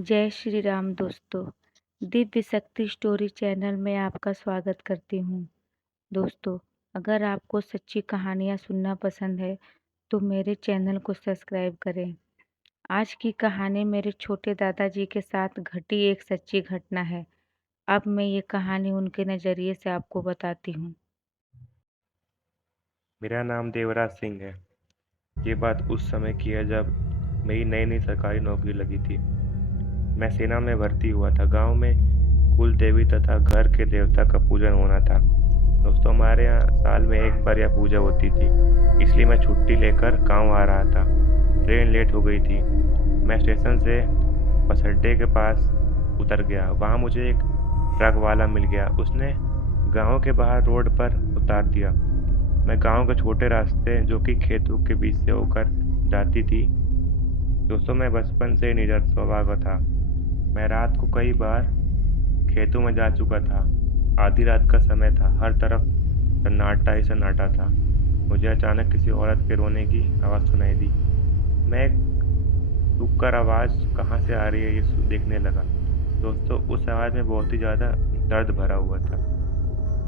जय श्री राम दोस्तों। दिव्य शक्ति स्टोरी चैनल में आपका स्वागत करती हूँ। दोस्तों, अगर आपको सच्ची कहानियाँ सुनना पसंद है तो मेरे चैनल को सब्सक्राइब करें। आज की कहानी मेरे छोटे दादाजी के साथ घटी एक सच्ची घटना है। अब मैं ये कहानी उनके नज़रिए से आपको बताती हूँ। मेरा नाम देवराज सिंह है। ये बात उस समय की है जब मेरी नई नई सरकारी नौकरी लगी थी। मैं सेना में भर्ती हुआ था। गांव में कुल देवी तथा घर के देवता का पूजन होना था। दोस्तों, हमारे यहाँ साल में एक बार यह पूजा होती थी, इसलिए मैं छुट्टी लेकर गांव आ रहा था। ट्रेन लेट हो गई थी। मैं स्टेशन से बस अड्डे के पास उतर गया। वहाँ मुझे एक ट्रक वाला मिल गया। उसने गांव के बाहर रोड पर उतार दिया। मैं गांव के छोटे रास्ते जो कि खेतों के बीच से होकर जाती थी। दोस्तों, मैं बचपन से निडर स्वभाव का था। मैं रात को कई बार खेतों में जा चुका था। आधी रात का समय था। हर तरफ सन्नाटा ही सन्नाटा था। मुझे अचानक किसी औरत के रोने की आवाज़ सुनाई दी। मैं रुक कर आवाज़ कहाँ से आ रही है ये देखने लगा। दोस्तों, उस आवाज़ में बहुत ही ज़्यादा दर्द भरा हुआ था।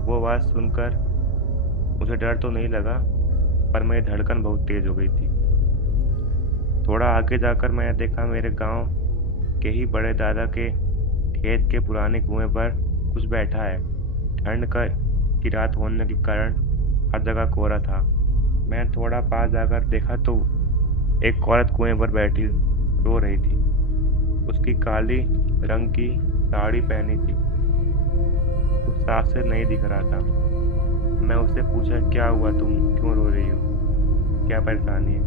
वो आवाज़ सुनकर मुझे डर तो नहीं लगा, पर मेरी धड़कन बहुत तेज़ हो गई थी। थोड़ा आगे जाकर मैंने देखा मेरे गांव के ही बड़े दादा के खेत के पुराने कुएं पर कुछ बैठा है। ठंड की रात होने के कारण हर जगह कोहरा था। मैं थोड़ा पास जाकर देखा तो एक औरत कुएं पर बैठी रो रही थी। उसकी काली रंग की साड़ी पहनी थी। कुछ साफ से नहीं दिख रहा था। मैं उससे पूछा, क्या हुआ, तुम क्यों रो रही हो, क्या परेशानी है?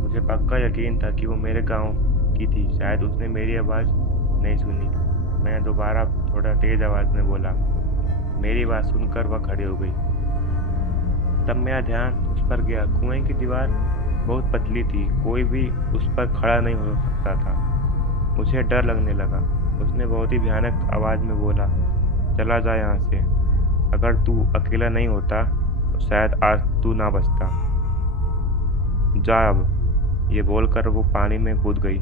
मुझे पक्का यकीन था कि वो मेरे गांव की थी। शायद उसने मेरी आवाज़ नहीं सुनी। मैंने दोबारा थोड़ा तेज आवाज़ में बोला। मेरी बात सुनकर वह खड़ी हो गई। तब मेरा ध्यान उस पर गया। कुएं की दीवार बहुत पतली थी, कोई भी उस पर खड़ा नहीं हो सकता था। मुझे डर लगने लगा। उसने बहुत ही भयानक आवाज़ में बोला, चला जा यहाँ से। अगर तू अकेला नहीं होता तो शायद आज तू ना बचता। जा अब। ये बोलकर वो पानी में कूद गई।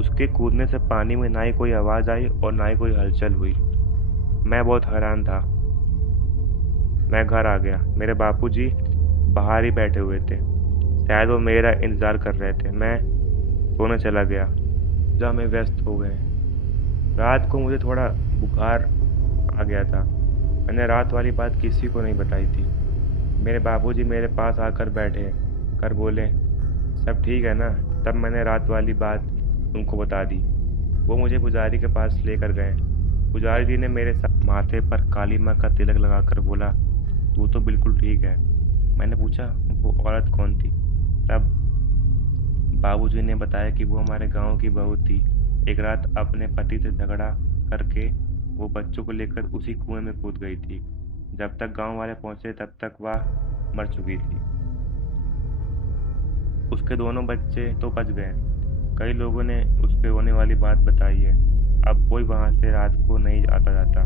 उसके कूदने से पानी में ना ही कोई आवाज़ आई और ना ही कोई हलचल हुई। मैं बहुत हैरान था। मैं घर आ गया। मेरे बापूजी बाहर ही बैठे हुए थे। शायद वो मेरा इंतज़ार कर रहे थे। मैं सोने चला गया जहाँ में व्यस्त हो गए। रात को मुझे थोड़ा बुखार आ गया था। मैंने रात वाली बात किसी को नहीं बताई थी। मेरे बाबूजी मेरे पास आकर बैठे कर बोले, सब ठीक है ना? तब मैंने रात वाली बात उनको बता दी। वो मुझे पुजारी के पास लेकर गए। पुजारी जी ने मेरे माथे पर काली माँ का तिलक लगाकर बोला, तू तो बिल्कुल ठीक है। मैंने पूछा, वो औरत कौन थी? तब बाबूजी ने बताया कि वो हमारे गांव की बहू थी। एक रात अपने पति से झगड़ा करके वो बच्चों को लेकर उसी कुएं में कूद गई थी। जब तक गांव वाले पहुंचे तब तक वह मर चुकी थी। उसके दोनों बच्चे तो बच गए। कई लोगों ने उसके रोने वाली बात बताई है। अब कोई वहां से रात को नहीं आता जाता।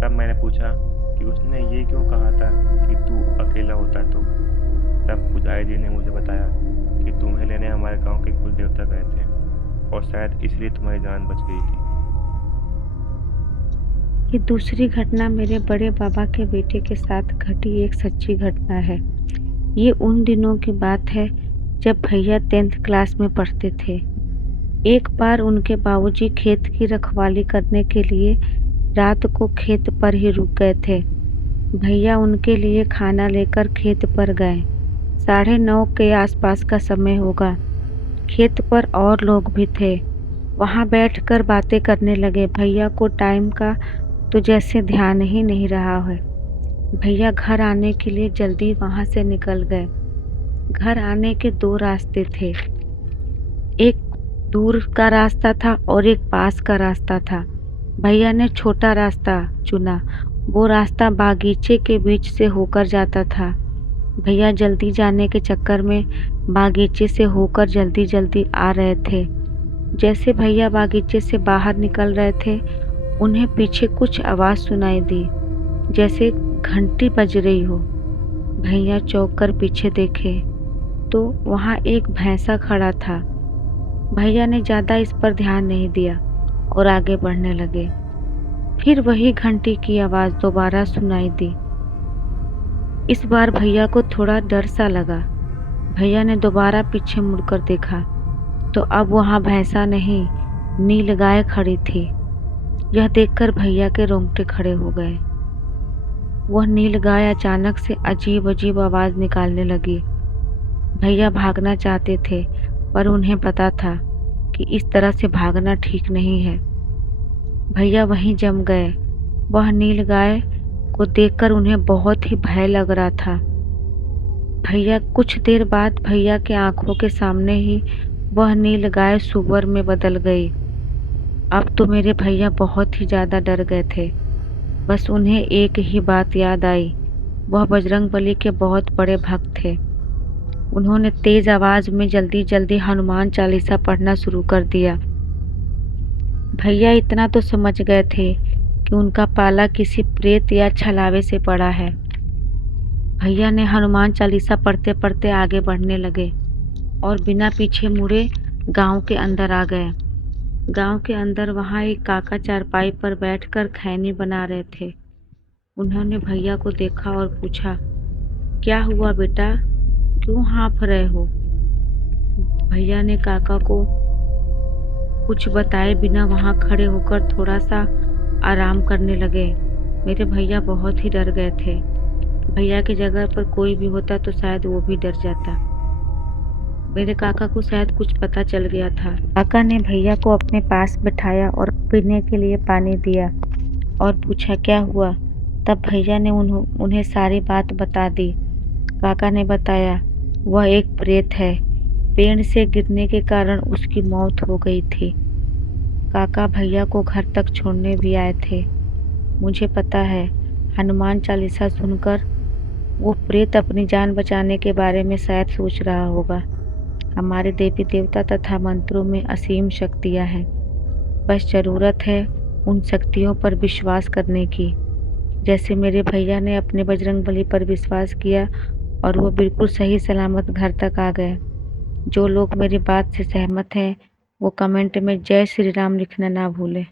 तब मैंने पूछा कि उसने ये क्यों कहा था कि तू अकेला होता तो? तब पुजारी जी ने मुझे बताया कि तुम्हें लेने हमारे गांव के कुल देवता गए थे और शायद इसलिए तुम्हारी जान बच गई थी। ये दूसरी घटना मेरे बड़े पापा के बेटे के साथ घटी एक सच्ची घटना है। ये उन दिनों की बात है जब भैया 10th क्लास में पढ़ते थे। एक बार उनके बाबूजी खेत की रखवाली करने के लिए रात को खेत पर ही रुक गए थे। भैया उनके लिए खाना लेकर खेत पर गए। 9:30 के आसपास का समय होगा। खेत पर और लोग भी थे। वहाँ बैठकर बातें करने लगे। भैया को टाइम का तो जैसे ध्यान ही नहीं रहा है। भैया घर आने के लिए जल्दी वहाँ से निकल गए। घर आने के 2 रास्ते थे। एक दूर का रास्ता था और एक पास का रास्ता था। भैया ने छोटा रास्ता चुना। वो रास्ता बागीचे के बीच से होकर जाता था। भैया जल्दी जाने के चक्कर में बागीचे से होकर जल्दी-जल्दी आ रहे थे। जैसे भैया बागीचे से बाहर निकल रहे थे, उन्हें पीछे कुछ आवाज़ सुनाई दी, जैसे घंटी बज रही हो। भैया चौंक कर पीछे देखे तो वहाँ एक भैंसा खड़ा था। भैया ने ज़्यादा इस पर ध्यान नहीं दिया और आगे बढ़ने लगे। फिर वही घंटी की आवाज़ दोबारा सुनाई दी। इस बार भैया को थोड़ा डर सा लगा। भैया ने दोबारा पीछे मुड़कर देखा तो अब वहाँ भैंसा नहीं, नीलगाय खड़ी थी। यह देखकर भैया के रोंगटे खड़े हो गए। वह नीलगाय अचानक से अजीब-अजीब आवाज़ निकालने लगी। भैया भागना चाहते थे, पर उन्हें पता था कि इस तरह से भागना ठीक नहीं है। भैया वहीं जम गए। वह नीलगाय को देखकर उन्हें बहुत ही भय लग रहा था। कुछ देर बाद भैया के आँखों के सामने ही वह नीलगाय सूअर में बदल गई। अब तो मेरे भैया बहुत ही ज़्यादा डर गए थे। बस उन्हें एक ही बात याद आई, वह बजरंगबली के बहुत बड़े भक्त थे। उन्होंने तेज आवाज में जल्दी-जल्दी हनुमान चालीसा पढ़ना शुरू कर दिया। भैया इतना तो समझ गए थे कि उनका पाला किसी प्रेत या छलावे से पड़ा है। भैया ने हनुमान चालीसा पढ़ते-पढ़ते आगे बढ़ने लगे और बिना पीछे मुड़े गांव के अंदर आ गए। गांव के अंदर वहां एक काका चारपाई पर बैठकर खैनी बना रहे थे। उन्होंने भैया को देखा और पूछा, क्या हुआ बेटा, क्यों हाँफ रहे हो? भैया ने काका को कुछ बताए बिना वहां खड़े होकर थोड़ा सा आराम करने लगे। मेरे भैया बहुत ही डर गए थे। भैया की जगह पर कोई भी होता तो शायद वो भी डर जाता। मेरे काका को शायद कुछ पता चल गया था। काका ने भैया को अपने पास बिठाया और पीने के लिए पानी दिया और पूछा क्या हुआ। तब भैया ने उन्हें सारी बात बता दी। काका ने बताया, वह एक प्रेत है, पेड़ से गिरने के कारण उसकी मौत हो गई थी। काका भैया को घर तक छोड़ने भी आए थे। मुझे पता है, हनुमान चालीसा सुनकर वो प्रेत अपनी जान बचाने के बारे में शायद सोच रहा होगा। हमारे देवी देवता तथा मंत्रों में असीम शक्तियाँ हैं। बस ज़रूरत है उन शक्तियों पर विश्वास करने की। जैसे मेरे भैया ने अपने बजरंगबली पर विश्वास किया और वो बिल्कुल सही सलामत घर तक आ गए। जो लोग मेरी बात से सहमत हैं वो कमेंट में जय श्री राम लिखना ना भूलें।